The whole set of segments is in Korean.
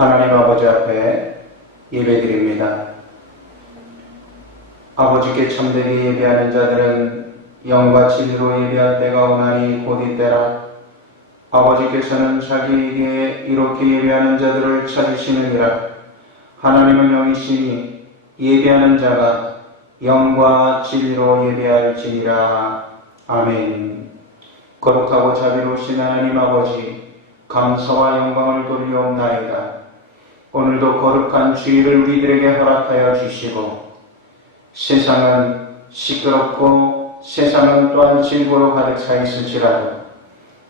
하나님 아버지 앞에 예배드립니다. 아버지께 참되게 예배하는 자들은 영과 진리로 예배할 때가 오나니 곧 이때라. 아버지께서는 자기에게 이렇게 예배하는 자들을 찾으시느니라. 하나님은 영이시니 예배하는 자가 영과 진리로 예배할지니라. 아멘. 거룩하고 자비로우신 하나님 아버지, 감사와 영광을 돌려옵나이다. 오늘도 거룩한 주일을 우리들에게 허락하여 주시고, 세상은 시끄럽고 세상은 또한 진보로 가득 차 있을지라도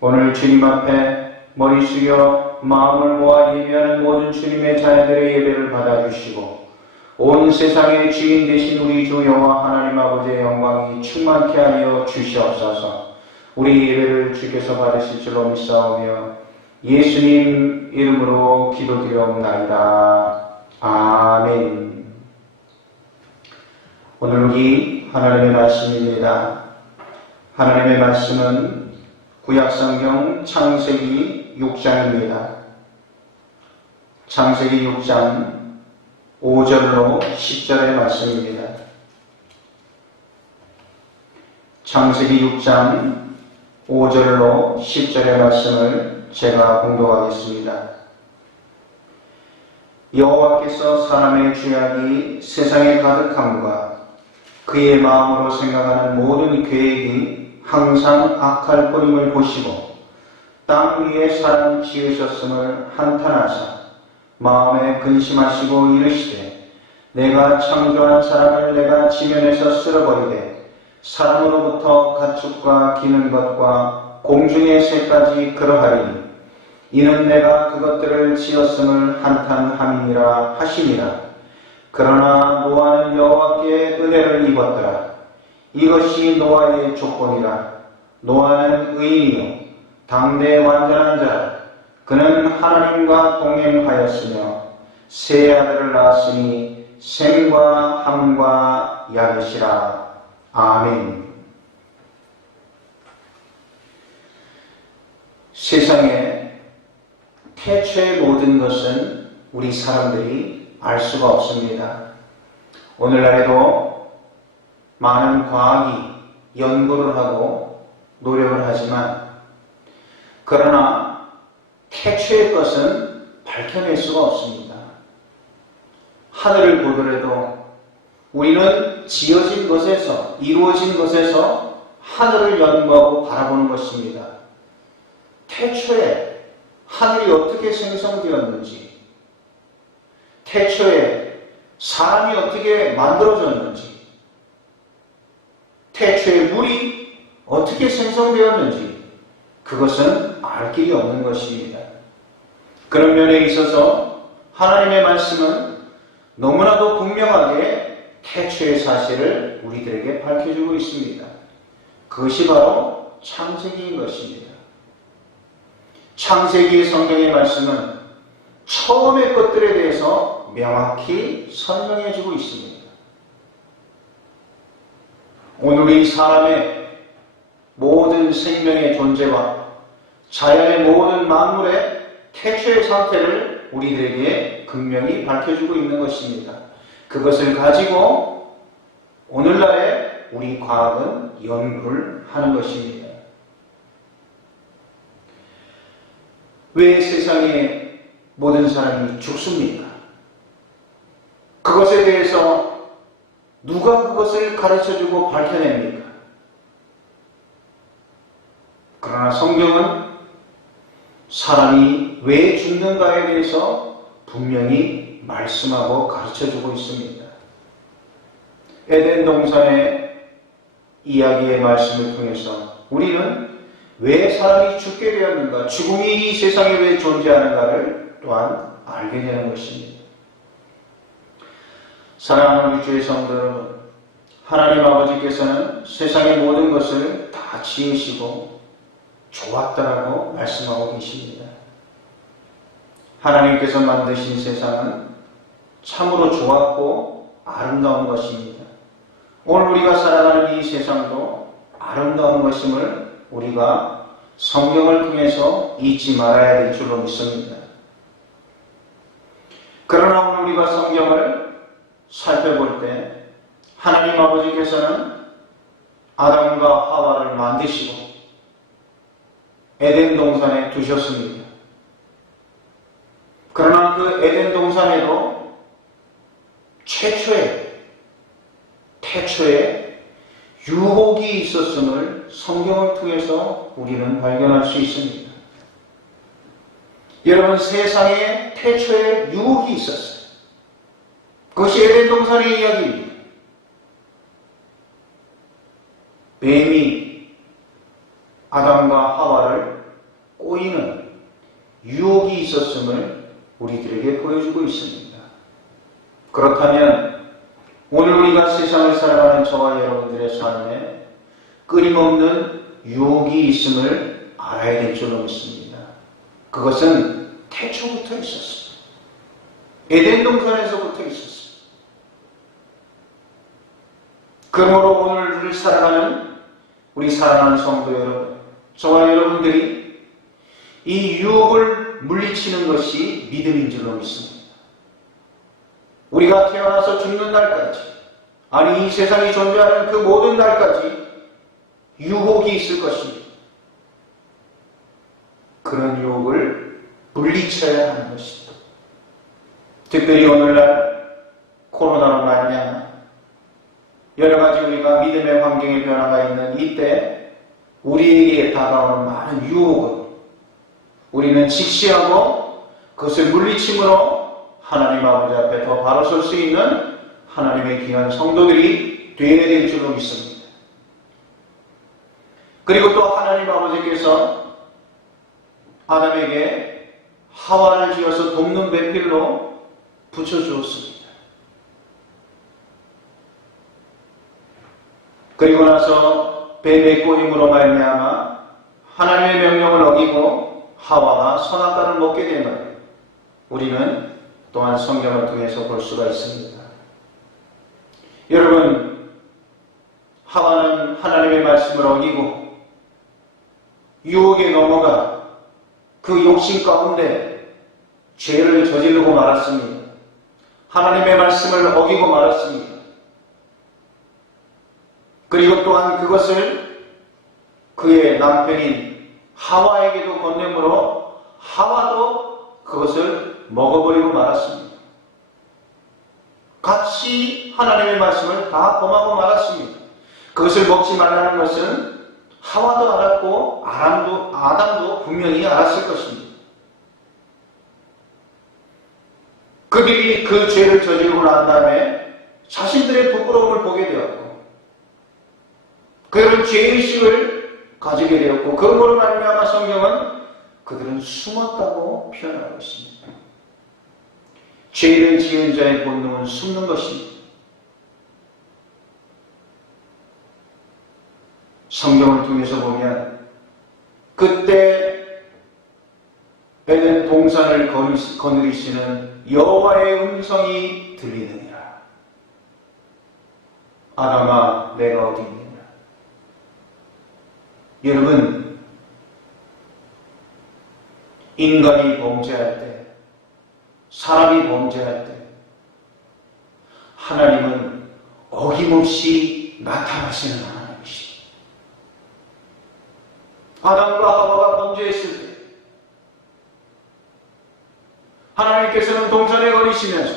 오늘 주님 앞에 머리 숙여 마음을 모아 예배하는 모든 주님의 자녀들의 예배를 받아주시고, 온 세상의 주인 되신 우리 주 여호와 하나님 아버지의 영광이 충만케 하여 주시옵소서. 우리 예배를 주께서 받으실 줄로 믿사오며 예수님 이름으로 기도드려옵나이다. 아멘. 오늘 우리 하나님의 말씀입니다. 하나님의 말씀은 구약성경 창세기 6장입니다. 창세기 6장 5절로 10절의 말씀입니다. 창세기 6장 5절로 10절의 말씀을 제가 공독하겠습니다. 여호와께서 사람의 죄악이 세상에 가득함과 그의 마음으로 생각하는 모든 계획이 항상 악할 뿐임을 보시고 땅 위에 사람 지으셨음을 한탄하사 마음에 근심하시고 이르시되, 내가 창조한 사람을 내가 지면에서 쓸어버리되 사람으로부터 가축과 기는 것과 공중의 새까지 그러하리니 이는 내가 그것들을 지었음을 한탄함이니라 하시니라. 그러나 노아는 여호와께 은혜를 입었더라. 이것이 노아의 조건이라. 노아는 의인이요 당대 완전한 자라. 그는 하나님과 동행하였으며 세 아들을 낳았으니 셈과 함과 야벳이라. 아멘. 세상에 태초의 모든 것은 우리 사람들이 알 수가 없습니다. 오늘날에도 많은 과학이 연구를 하고 노력을 하지만, 그러나 태초의 것은 밝혀낼 수가 없습니다. 하늘을 보더라도 우리는 지어진 것에서, 이루어진 것에서 하늘을 연구하고 바라보는 것입니다. 태초에 하늘이 어떻게 생성되었는지, 태초에 사람이 어떻게 만들어졌는지, 태초에 물이 어떻게 생성되었는지, 그것은 알 길이 없는 것입니다. 그런 면에 있어서 하나님의 말씀은 너무나도 분명하게 태초의 사실을 우리들에게 밝혀주고 있습니다. 그것이 바로 창세기인 것입니다. 창세기 성경의 말씀은 처음의 것들에 대해서 명확히 설명해 주고 있습니다. 오늘 이 사람의 모든 생명의 존재와 자연의 모든 만물의 태초의 상태를 우리들에게 분명히 밝혀주고 있는 것입니다. 그것을 가지고 오늘날에 우리 과학은 연구를 하는 것입니다. 왜 세상에 모든 사람이 죽습니까? 그것에 대해서 누가 그것을 가르쳐주고 밝혀냅니까? 그러나 성경은 사람이 왜 죽는가에 대해서 분명히 말씀하고 가르쳐주고 있습니다. 에덴 동산의 이야기의 말씀을 통해서 우리는 왜 사람이 죽게 되었는가, 죽음이 이 세상에 왜 존재하는가를 또한 알게 되는 것입니다. 사랑하는 우리 주의 성도 여러분, 하나님 아버지께서는 세상의 모든 것을 다 지으시고 좋았다라고 말씀하고 계십니다. 하나님께서 만드신 세상은 참으로 좋았고 아름다운 것입니다. 오늘 우리가 살아가는 이 세상도 아름다운 것임을 우리가 성경을 통해서 잊지 말아야 될 줄로 믿습니다. 그러나 오늘 우리가 성경을 살펴볼 때 하나님 아버지께서는 아담과 하와를 만드시고 에덴 동산에 두셨습니다. 그러나 그 에덴 동산에도 태초에 유혹이 있었음을 성경을 통해서 우리는 발견할 수 있습니다. 여러분, 세상에 태초에 유혹이 있었어요. 그것이 에덴 동산의 이야기입니다. 뱀이 아담과 하와를 꼬이는 유혹이 있었음을 우리들에게 보여주고 있습니다. 그렇다면 오늘 우리가 세상을 살아가는 저와 여러분들의 삶에 끊임없는 유혹이 있음을 알아야 될 줄로 믿습니다. 그것은 태초부터 있었어요. 에덴 동산에서부터 있었어요. 그러므로 오늘을 살아가는 우리 사랑하는 성도 여러분, 저와 여러분들이 이 유혹을 물리치는 것이 믿음인 줄로 믿습니다. 우리가 태어나서 죽는 날까지, 아니 이 세상이 존재하는 그 모든 날까지 유혹이 있을 것입니다. 그런 유혹을 물리쳐야 하는 것입니다. 특별히 오늘날 코로나로 말미암아 여러 가지 우리가 믿음의 환경에 변화가 있는 이때 우리에게 다가오는 많은 유혹은 우리는 직시하고 그것을 물리침으로 하나님 아버지 앞에 더 바로 설 수 있는 하나님의 귀한 성도들이 되어야 될 줄로 믿습니다. 그리고 또 하나님 아버지께서 아담에게 하와를 지어서 돕는 배필로 붙여주었습니다. 그리고 나서 뱀의 꼬임으로 말미암아 하나님의 명령을 어기고 하와가 선악과를 먹게 된 것, 우리는 또한 성경을 통해서 볼 수가 있습니다. 여러분, 하와는 하나님의 말씀을 어기고 유혹에 넘어가 그 욕심 가운데 죄를 저지르고 말았습니다. 하나님의 말씀을 어기고 말았습니다. 그리고 또한 그것을 그의 남편인 하와에게도 건네므로 하와도 그것을 먹어버리고 말았습니다. 같이 하나님의 말씀을 다 범하고 말았습니다. 그것을 먹지 말라는 것은 하와도 알았고 아담도 분명히 알았을 것입니다. 그들이 그 죄를 저지르고 난 다음에 자신들의 부끄러움을 보게 되었고 그들은 죄의식을 가지게 되었고 그걸로 말미암아 성경은 그들은 숨었다고 표현하고 있습니다. 죄를 지은 자의 본능은 숨는 것입니다. 성경을 통해서 보면 그때 에덴 동산을 거느리시는 여호와의 음성이 들리느니라. 아담아, 내가 어디 있느냐. 여러분, 인간이 범죄할 때, 사람이 범죄할 때 하나님은 어김없이 나타나시는 하나님이십니다. 아담과 하와가 범죄했을 때 하나님께서는 동산에 거리시면서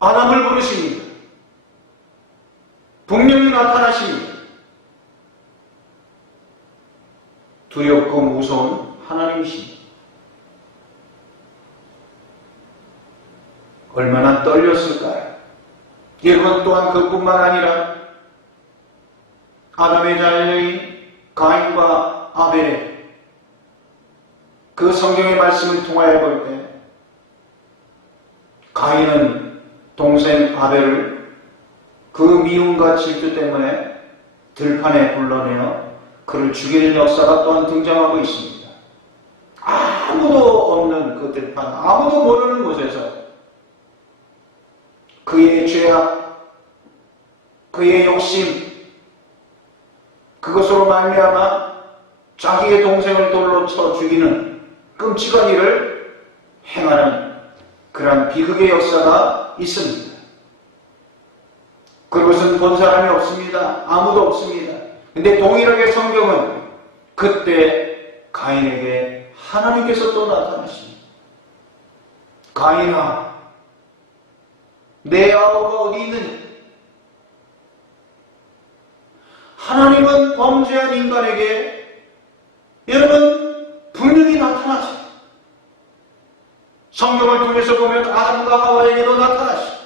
아담을 부르십니다. 분명히 나타나십니다. 두렵고 무서운 하나님이십니다. 얼마나 떨렸을까요? 여러분, 또한 그뿐만 아니라 아담의 자녀인 가인과 아벨의 그 성경의 말씀을 통하여 볼 때 가인은 동생 아벨을 그 미움과 질투 때문에 들판에 불러내어 그를 죽이는 역사가 또한 등장하고 있습니다. 아무도 없는 그 들판, 아무도 모르는 곳에서 그의 죄악, 그의 욕심, 그것으로 말미암아 자기의 동생을 돌로 쳐 죽이는 끔찍한 일을 행하는 그러한 비극의 역사가 있습니다. 그것은 본 사람이 없습니다. 아무도 없습니다. 근데 동일하게 성경은 그때 가인에게 하나님께서 또 나타나십니다. 가인아, 내 아우가 어디 있느냐? 하나님은 범죄한 인간에게 여러분 분명히 나타나십니다. 성경을 통해서 보면 아담과 하와에게도 나타나십니다.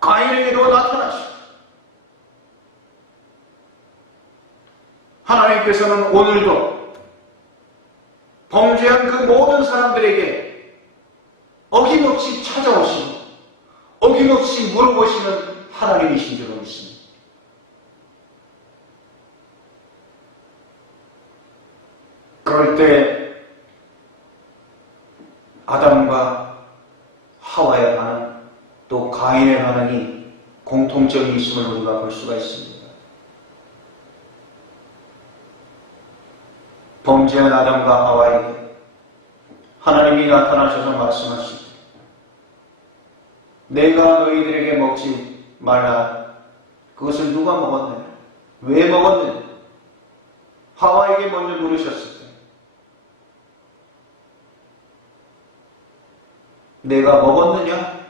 가인에게도 나타나십니다. 하나님께서는 오늘도 범죄한 그 모든 사람들에게 어김없이 찾아오시고 어김없이 물어보시는 하나님이신 줄로 믿습니다. 그럴 때 아담과 하와의 반응, 또 가인의 반응이 공통점이 있음을 우리가 볼 수가 있습니다. 범죄한 아담과 하와에게 하나님이 나타나셔서 말씀하시되 내가 너희들에게 먹지 말라. 그것을 누가 먹었느냐? 왜 먹었느냐? 하와에게 먼저 물으셨을 때 내가 먹었느냐?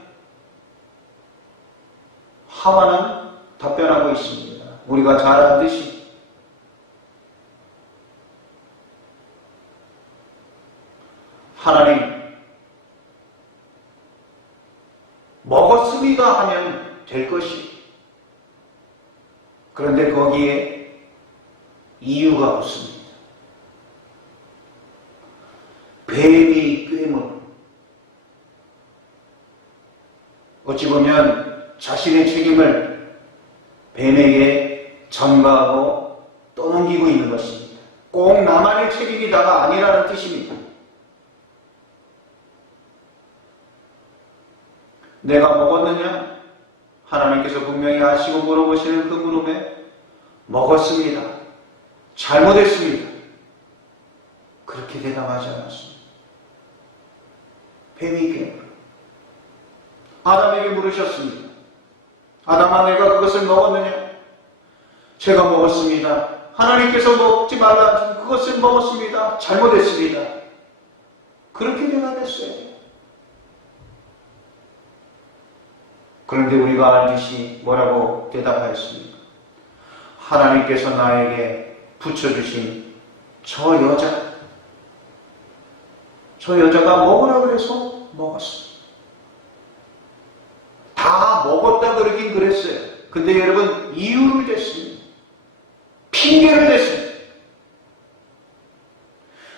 하와는 답변하고 있습니다. 우리가 잘 알듯이 하나님 먹었습니다 하면 될 것이, 그런데 거기에 이유가 없습니다. 뱀이 꾀물, 어찌 보면 자신의 책임을 뱀에게 전가하고 떠넘기고 있는 것입니다. 꼭 나만의 책임이다가 아니라는 뜻입니다. 내가 먹었느냐? 하나님께서 분명히 아시고 물어보시는 그 물음에 먹었습니다. 잘못했습니다. 그렇게 대답하지 않았습니다. 뱀이 아담에게 물으셨습니다. 아담아, 내가 그것을 먹었느냐? 제가 먹었습니다. 하나님께서 먹지 말라 하신 그것을 먹었습니다. 잘못했습니다. 그렇게 대답했어요. 그런데 우리가 알듯이 뭐라고 대답하였습니까? 하나님께서 나에게 붙여주신 저 여자가 먹으라 그래서 먹었습니다. 다 먹었다 그러긴 그랬어요. 근데 여러분, 이유를 댔습니다. 핑계를 댔습니다.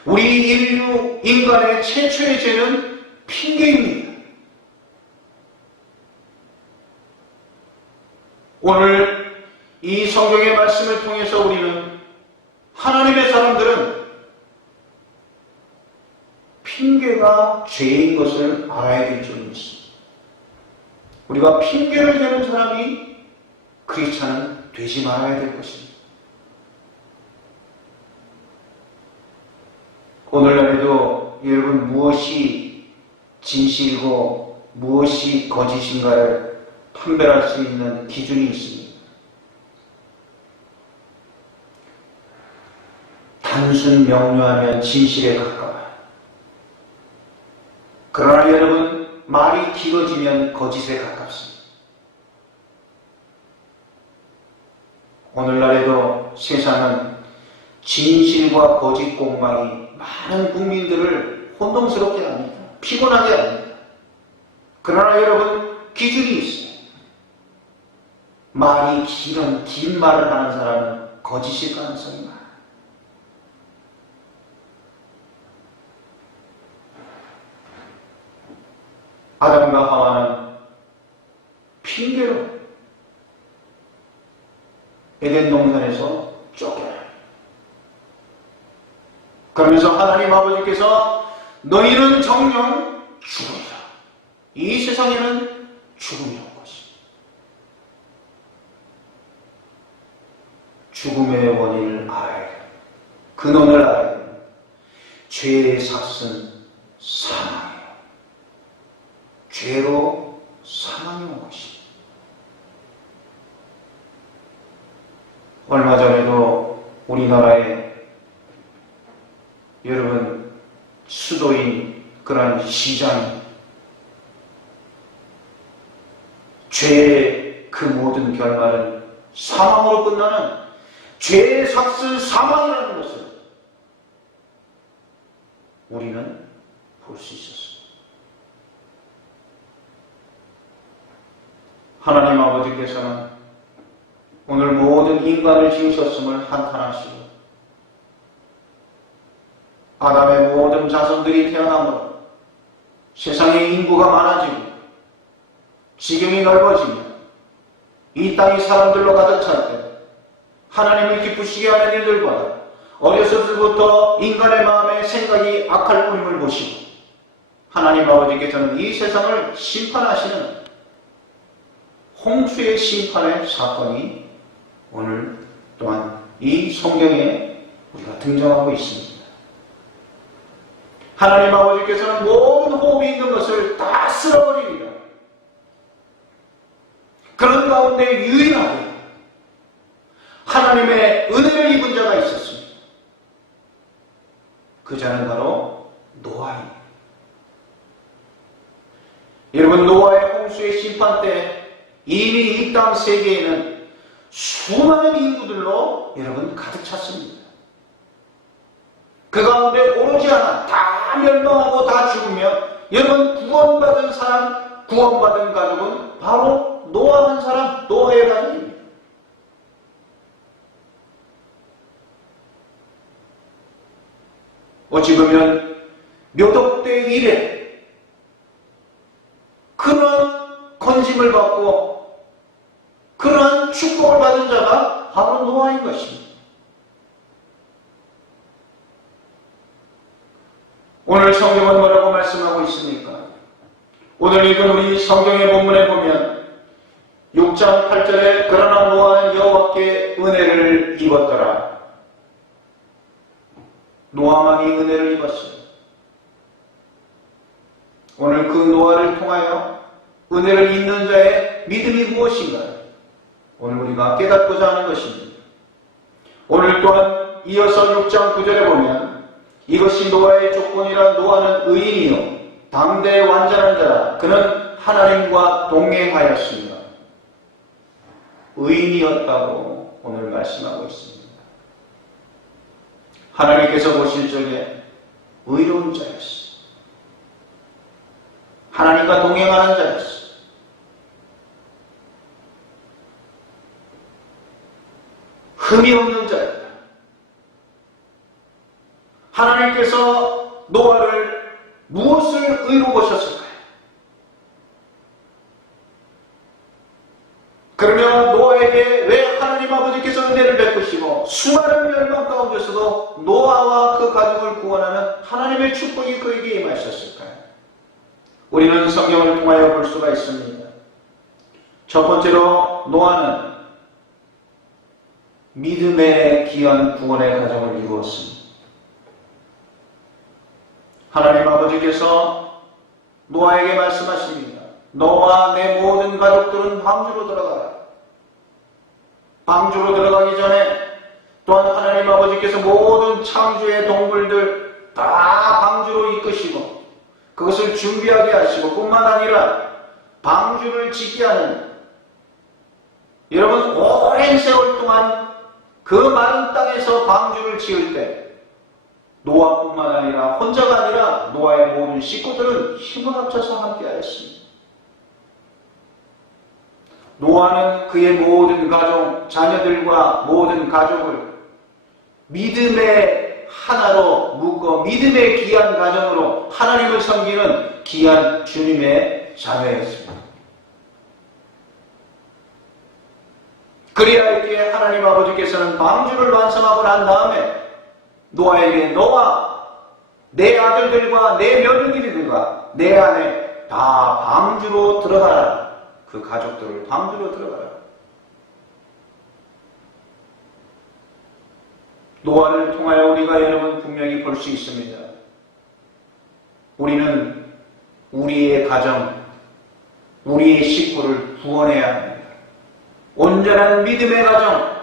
우리 인류, 인간의 최초의 죄는 핑계입니다. 오늘 이 성경의 말씀을 통해서 우리는 하나님의 사람들은 핑계가 죄인 것을 알아야 될 줄을 믿습니다. 우리가 핑계를 대는 사람이 크리스찬은 되지 말아야 될 것입니다. 오늘날에도 여러분, 무엇이 진실이고 무엇이 거짓인가를 판별할 수 있는 기준이 있습니다. 단순 명료하면 진실에 가까워요. 그러나 여러분, 말이 길어지면 거짓에 가깝습니다. 오늘날에도 세상은 진실과 거짓 공방이 많은 국민들을 혼동스럽게 합니다. 피곤하게 합니다. 그러나 여러분, 기준이 있어요. 말이 긴 말을 하는 사람은 거짓일 가능성이 많아요. 아담과 하와는 핑계로 에덴 동산에서 쫓겨나요. 그러면서 하나님 아버지께서 너희는 정녕 죽으리라. 이 세상에는 죽음이 올 것이다. 죽음의 원인을 알아야 돼. 근원을 알아야 돼. 죄의 삭은 사망이에요. 죄로 사망이 온 것입니다. 얼마 전에도 우리나라에 여러분 수도인 그런 시장이 죄의 그 모든 결말은 사망으로 끝나는 죄의 삭슬 사망이라는 것을 우리는 볼 수 있었습니다. 하나님 아버지께서는 오늘 모든 인간을 지으셨음을 한탄하시고 아담의 모든 자손들이 태어남으로 세상의 인구가 많아지고 지경이 넓어지며 이 땅이 사람들로 가득 찰 때 하나님을 기쁘시게 하는 일들보다 어려서부터 인간의 마음에 생각이 악할 뿐임을 보시고 하나님 아버지께서는 이 세상을 심판하시는 홍수의 심판의 사건이 오늘 또한 이 성경에 우리가 등장하고 있습니다. 하나님 아버지께서는 모든 호흡이 있는 것을 다 쓸어버리리라. 그런 가운데 유일하게 하나님의 은혜를 입은 자가 있었습니다. 그 자는 바로 노아입니다. 여러분, 노아의 홍수의 심판 때 이미 이 땅 세계에는 수많은 인구들로 여러분 가득 찼습니다. 그 가운데 오로지 하나 다 멸망하고 다 죽으며 여러분 구원받은 사람, 구원받은 가족은 바로 노아 한 사람, 노아의 가족입니다. 어찌 보면 몇 억대 이래 그런 건짐을 받고 그러한 축복을 받은 자가 바로 노아인 것입니다. 오늘 성경은 뭐라고 말씀하고 있습니까? 오늘 읽은 우리 성경의 본문에 보면 6장 8절에 그러나 노아는 여호와께 은혜를 입었더라. 노아만이 은혜를 입었어요. 오늘 그 노아를 통하여 은혜를 입는 자의 믿음이 무엇인가요? 오늘 우리가 깨닫고자 하는 것입니다. 오늘 또한 이어서 6장 9절에 보면 이것이 노아의 조건이라 노아는 의인이요 당대의 완전한 자라 그는 하나님과 동행하였습니다. 의인이었다고 오늘 말씀하고 있습니다. 하나님께서 보실 적에 의로운 자였어요. 하나님과 동행하는 자였어요. 흠이 없는 자였다. 하나님께서 노아를 무엇을 의로 보셨을까요? 그러면 노아에게 왜 하나님 아버지께서 은혜를 베푸시고 수많은 멸망 가운데서도 노아와 그 가족을 구원하는 하나님의 축복이 그에게 임하셨을까요? 우리는 성경을 통하여 볼 수가 있습니다. 첫 번째로 노아는 믿음의 귀한 구원의 가정을 이루었습니다. 하나님 아버지께서 노아에게 말씀하십니다. 너와 내 모든 가족들은 방주로 들어가라. 방주로 들어가기 전에 또한 하나님 아버지께서 모든 창조의 동물들 다 방주로 이끄시고 그것을 준비하게 하시고 뿐만 아니라 방주를 짓게 하는 여러분 오랜 세월 동안 그 마른 땅에서 방주를 지을 때 노아뿐만 아니라 혼자가 아니라 노아의 모든 식구들은 힘을 합쳐서 함께 하였습니다. 노아는 그의 모든 가족, 자녀들과 모든 가족을 믿음의 하나로 묶어 믿음의 귀한 가정으로 하나님을 섬기는 귀한 주님의 자녀였습니다. 그래야 이렇게 하나님 아버지께서는 방주를 완성하고 난 다음에 노아에게 너와 내 아들들과 내 며느리들과 내 아내 다 방주로 들어가라. 그 가족들을 방주로 들어가라. 노아를 통하여 우리가 여러분 분명히 볼 수 있습니다. 우리는 우리의 가정, 우리의 식구를 구원해야 합니다. 온전한 믿음의 가정,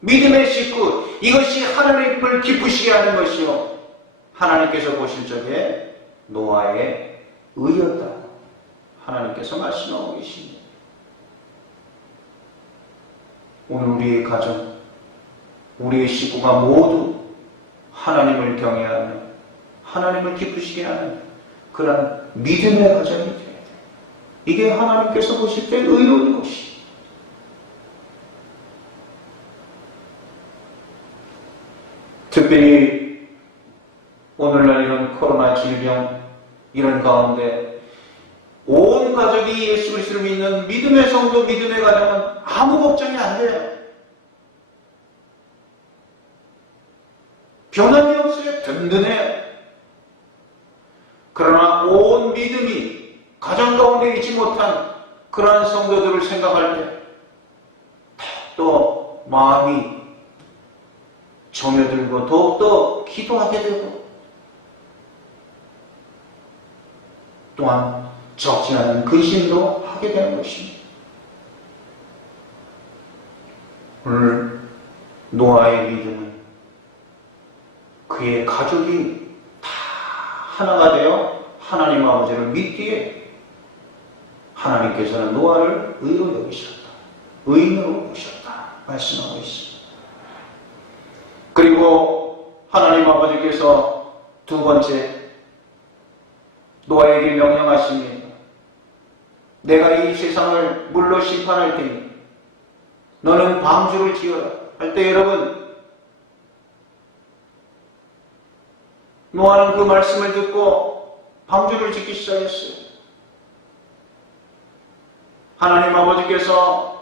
믿음의 식구, 이것이 하나님을 기쁘시게 하는 것이요, 하나님께서 보실 적에 노아의 의였다고 하나님께서 말씀하고 계십니다. 오늘 우리의 가정, 우리의 식구가 모두 하나님을 경외하며 하나님을 기쁘시게 하는 그런 믿음의 가정이 되어야 돼요. 이게 하나님께서 보실 때 의로운 것이에요. 특별히 오늘날 이런 코로나 질병 이런 가운데 온 가족이 예수 그리스도를 믿는 믿음의 성도, 믿음의 가정은 아무 걱정이 안 돼요. 변함이 없어요. 든든해요. 그러나 온 믿음이 가정 가운데 있지 못한 그러한 성도들을 생각할 때 또 마음이 정여들고 더욱더 기도하게 되고 또한 적지 않은 근심도 하게 되는 것입니다. 오늘 노아의 믿음은 그의 가족이 다 하나가 되어 하나님 아버지를 믿기에 하나님께서는 노아를 의로 여기셨다. 의인으로 보셨다. 말씀하고 있습니다. 그리고 하나님 아버지께서 두 번째 노아에게 명령하십니다. 내가 이 세상을 물로 심판할 테니 너는 방주를 지어라. 할 때 여러분, 노아는 그 말씀을 듣고 방주를 짓기 시작했어요. 하나님 아버지께서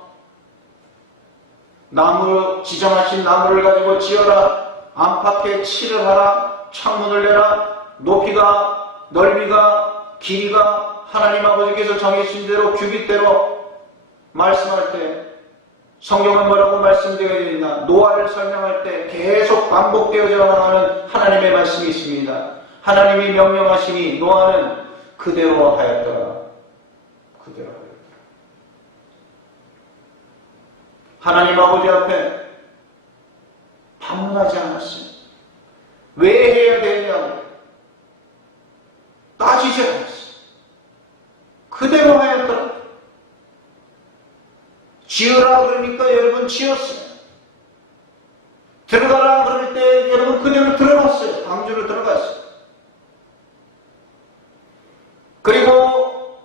지정하신 나무를 가지고 지어라. 안팎에 칠을 하라. 창문을 내라. 높이가, 넓이가, 길이가 하나님 아버지께서 정해주신 대로 규빗대로 말씀할 때 성경은 뭐라고 말씀되어 있나? 노아를 설명할 때 계속 반복되어져 나가는 하나님의 말씀이 있습니다. 하나님이 명령하시니 노아는 그대로 하였더라. 그대로 하였더라. 하나님 아버지 앞에 반문하지 않았어요. 왜 해야 되냐고 따지지 않았어요. 그대로 하였더라. 지으라 그러니까 여러분 지었어요. 들어가라 그럴 때 여러분 그대로 들어갔어요. 방주로 들어갔어요. 그리고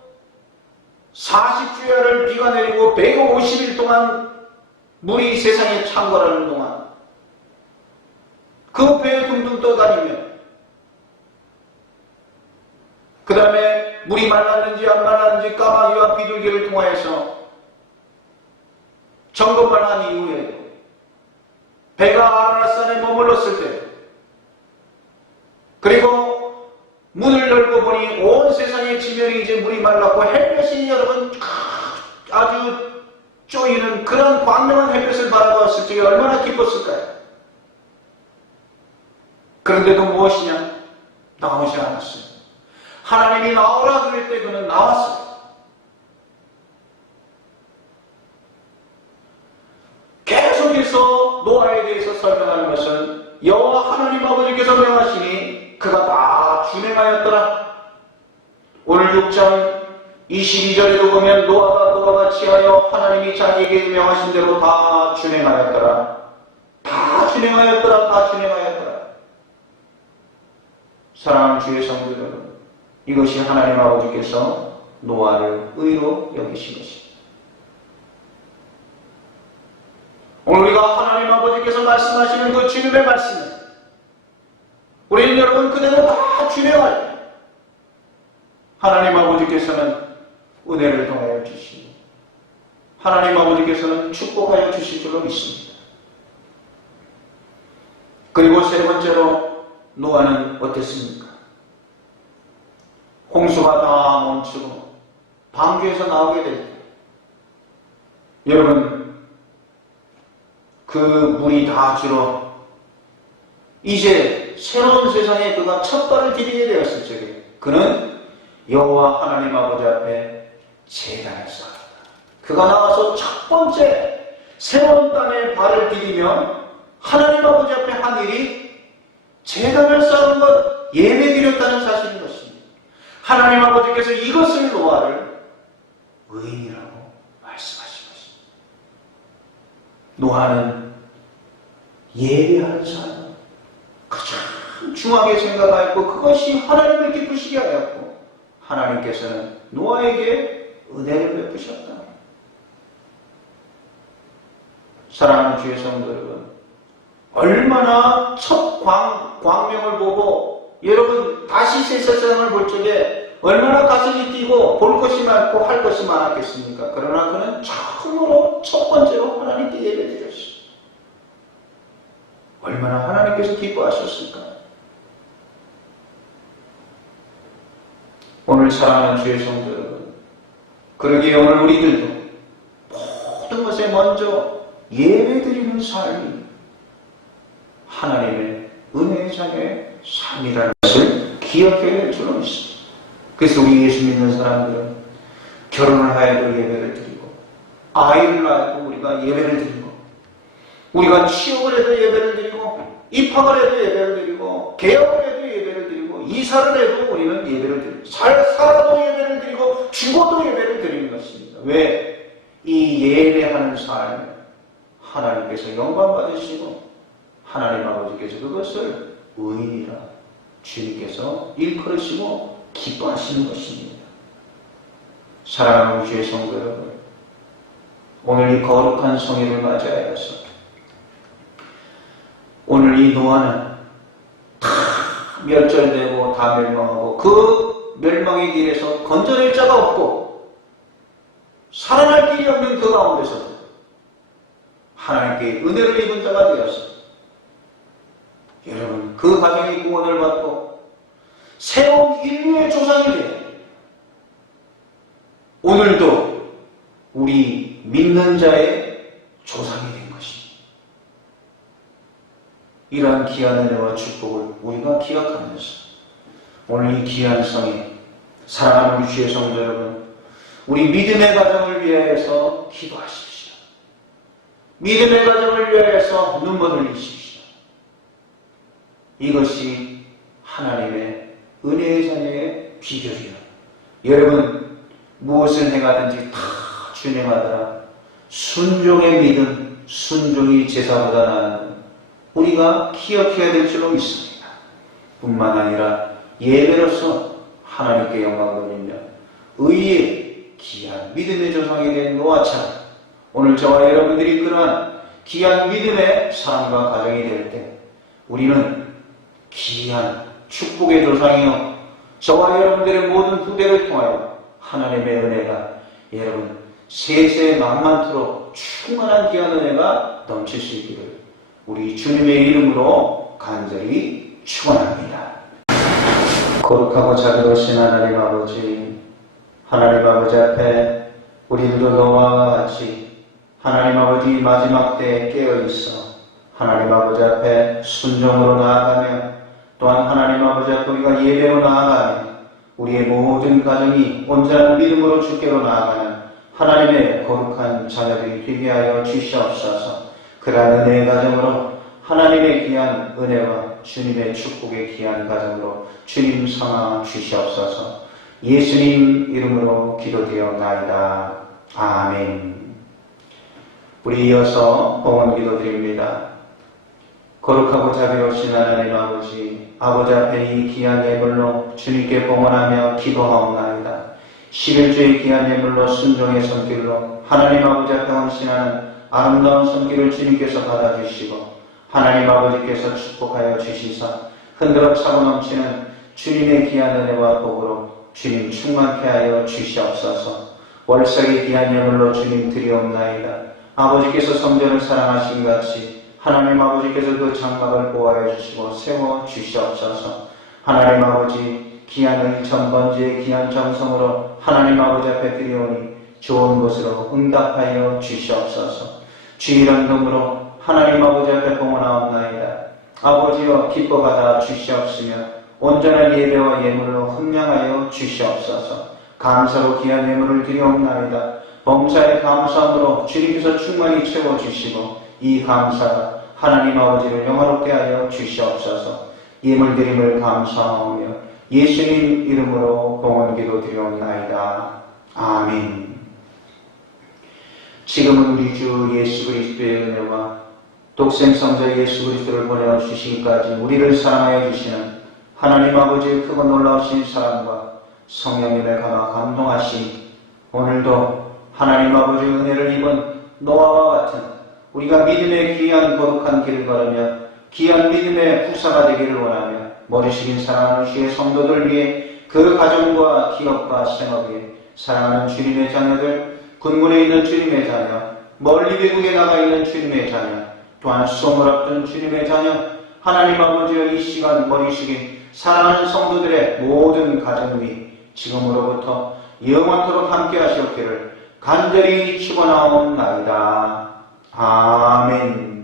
40주야를 비가 내리고 150일 동안 물이 세상에 창궐하는 동안 그 배에 둥둥 떠다니며 그 다음에 물이 말랐는지 안 말랐는지 까마귀와 비둘기를 통하여서 점검을 한 이후에 배가 아라라산에 머물렀을 때 그리고 문을 열고 보니 온 세상의 지면이 이제 물이 말랐고 햇볕이 여러분 아주 쪼이는 그런 광명한 햇볕을 바라보았을 적에 얼마나 기뻤을까요? 그런데도 무엇이냐? 나오지 않았어요. 하나님이 나오라 그럴 때 그는 나왔어요. 계속해서 노아에 대해서 설명하는 것은 여호와 하나님 아버지께서 명하시니 그가 다 준행하였더라. 오늘 6장 22절에도 보면 노아가 같이 하여 하나님이 자기에게 명하신 대로 다 준행하였더라. 다 준행하였더라. 다 준행하였더라. 사랑하는 주의 성도 여러분, 이것이 하나님 아버지께서 노아를 의로 여기신 것입니다. 오늘 우리가 하나님 아버지께서 말씀하시는 그 주님의 말씀은 우리는 여러분 그대로 다 준행하여 하나님 아버지께서는 은혜를 통하여 주시고 하나님 아버지께서는 축복하여 주실 줄로 믿습니다. 그리고 세 번째로 노아는 어땠습니까? 홍수가 다 멈추고 방주에서 나오게 될 때 여러분 그 물이 다 줄어 이제 새로운 세상에 그가 첫 발을 디디게 되었을 적에 그는 여호와 하나님 아버지 앞에 제단을 쌓았다. 그가 나와서 첫 번째 새로운 땅에 발을 디디면 하나님 아버지 앞에 한 일이 제단을 쌓은 것, 예배드렸다는 사실인 것입니다. 하나님 아버지께서 이것을 노아를 의인이라고 말씀하신 것입니다. 노아는 예배하는 사람, 가장 중하게 생각하였고 그것이 하나님을 기쁘시게 하였고 하나님께서는 노아에게 은혜를 베푸셨다. 사랑하는 주의 성도 여러분, 얼마나 첫 광명을 보고 여러분 다시 새 세상을 볼 적에 얼마나 가슴이 뛰고 볼 것이 많고 할 것이 많았겠습니까? 그러나 그는 처음으로 첫 번째로 하나님께 예배드렸어요. 얼마나 하나님께서 기뻐하셨을까? 오늘 사랑하는 주의 성도 여러분, 그러기에 오늘 우리들도 모든 것에 먼저 예배드리는 삶이 하나님의 은혜의 자녀의 삶이라는 것을 기억해야 될 줄로 믿습니다. 그래서 우리 예수 믿는 사람들은 결혼을 하여도 예배를 드리고 아이를 낳아도 우리가 예배를 드리고 우리가 취업을 해도 예배를 드리고 입학을 해도 예배를 드리고 개업을 해도 예배를 드리고 이사를 해도 우리는 예배를 드리고 살아도 예배를 드리고 죽어도 예배를 드리는 것입니다. 왜? 이 예배하는 삶 하나님께서 영광 받으시고 하나님 아버지께서 그것을 의인이라 주님께서 일컬으시고 기뻐하시는 것입니다. 사랑하는 주의 성도 여러분, 오늘 이 거룩한 성일을 맞이하여서 오늘 이 노아는 다 멸절되고 다 멸망하고 그 멸망의 길에서 건져낼 자가 없고 살아날 길이 없는 그 가운데서도 하나님께 은혜를 입은 자가 되었습니다. 여러분, 그 가정이 구원을 받고 새로운 인류의 조상이 되어 오늘도 우리 믿는 자의 조상이 된 것입니다. 이러한 귀한 은혜와 축복을 우리가 기억하면서 오늘 이 귀한 성에 사랑하는 우리 주의 성도 여러분, 우리 믿음의 가정을 위하여서 기도하십시오. 믿음의 가정을 위하여서 눈물 흘리십시오. 이것이 하나님의 은혜의 자녀의 비결이요. 여러분, 무엇을 행하든지 다 준행하더라. 순종의 믿음, 순종이 제사보다 나은 우리가 기억해야 될 줄로 믿습니다. 뿐만 아니라 예배로서 하나님께 영광 돌리며 의의 귀한 믿음의 조상이 된 노아처럼 오늘 저와 여러분들이 그러한 귀한 믿음의 삶과 가정이 될 때 우리는 귀한 축복의 조상이요 저와 여러분들의 모든 후대를 통하여 하나님의 은혜가 여러분 세세 만만토록 충만한 귀한 은혜가 넘칠 수 있기를 우리 주님의 이름으로 간절히 축원합니다. 거룩하고 자비로우신 하나님 아버지, 하나님 아버지 앞에 우리들도 너와 같이 하나님 아버지 마지막 때에 깨어있어 하나님 아버지 앞에 순종으로 나아가며 또한 하나님 아버지 앞에 우리가 예배로 나아가며 우리의 모든 가정이 온전한 믿음으로 주께로 나아가는 하나님의 거룩한 자녀들이 되게 하여 주시옵소서. 그러한 은혜의 가정으로 하나님의 귀한 은혜와 주님의 축복의 귀한 가정으로 주님 삼아 주시옵소서. 예수님 이름으로 기도되었나이다. 아멘. 우리 이어서 봉헌 기도드립니다. 거룩하고 자비로우신 하나님 아버지, 아버지 앞에 이 귀한 예물로 주님께 봉헌하며 기도하옵나이다. 11주의 귀한 예물로 순종의 손길로 하나님 아버지 앞에 헌신하는 아름다운 손길을 주님께서 받아주시고 하나님 아버지께서 축복하여 주시사 흔들어 차고 넘치는 주님의 귀한 은혜와 복으로 주님 충만케 하여 주시옵소서. 월삭의 귀한 예물로 주님 드리옵나이다. 아버지께서 성전을 사랑하신 같이 하나님 아버지께서 그 장막을 보호하여 주시고 세워 주시옵소서. 하나님 아버지 귀한 의 전번지의 귀한 정성으로 하나님 아버지 앞에 드리오니 좋은 것으로 응답하여 주시옵소서. 주일한 놈으로 하나님 아버지 앞에 봉헌하옵나이다. 아버지여 기뻐받아 주시옵으며 온전한 예배와 예물로 흥량하여 주시옵소서. 감사로 귀한 예물을 드리옵나이다. 범사에 감사함으로 주님께서 충만히 채워주시고 이 감사가 하나님 아버지를 영화롭게 하여 주시옵소서. 예물드림을 감사하며 예수님 이름으로 공헌기도 드리옵나이다. 아멘. 지금은 우리 주 예수 그리스도의 은혜와 독생성자 예수 그리스도를 보내어 주시기까지 우리를 사랑하여 주시는 하나님 아버지의 크고 놀라우신 사랑과 성령님의 강화 감동하심, 오늘도 하나님 아버지의 은혜를 입은 노아와 같은 우리가 믿음의 귀한 거룩한 길을 걸으며 귀한 믿음의 후사가 되기를 원하며 머리 숙인 사랑하는 주의 성도들 위해 그 가정과 기업과 생업에 사랑하는 주님의 자녀들, 군군에 있는 주님의 자녀, 멀리 외국에 나가 있는 주님의 자녀, 또한 수험을 앞둔 주님의 자녀, 하나님 아버지의 이 시간 머리 숙인 사랑하는 성도들의 모든 가정 위 지금으로부터 영원토록 함께 하시옵기를 간절히 축원하옵나이다. 아멘.